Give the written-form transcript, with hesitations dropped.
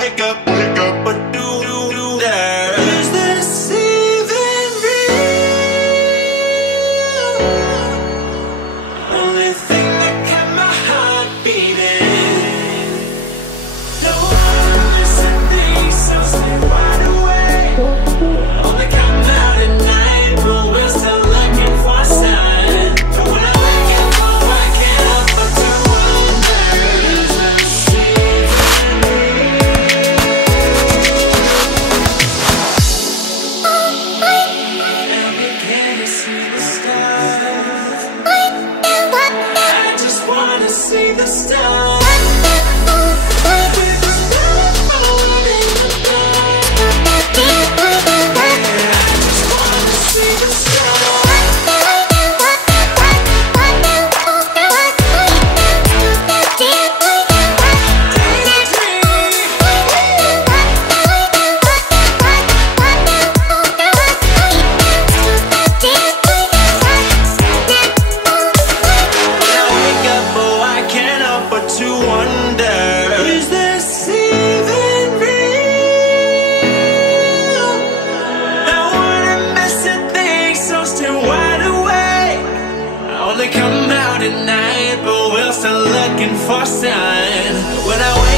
wake up, but do that. Is this even real? Only thing that kept my heart beating. No one missing things, so stay wide awake. Only come out at night, but we're still looking for a sign. But when I wake up, I can't help but to wonder, is this even and we can't see the stars. I just wanna see the stars. With the stars falling in the dark. I just wanna see the stars. When I wake up, oh, I can't help but to wonder, is this even real? Now when I'm missing things, so still wide awake. I only come out at night, but we're still looking for sign. When I wake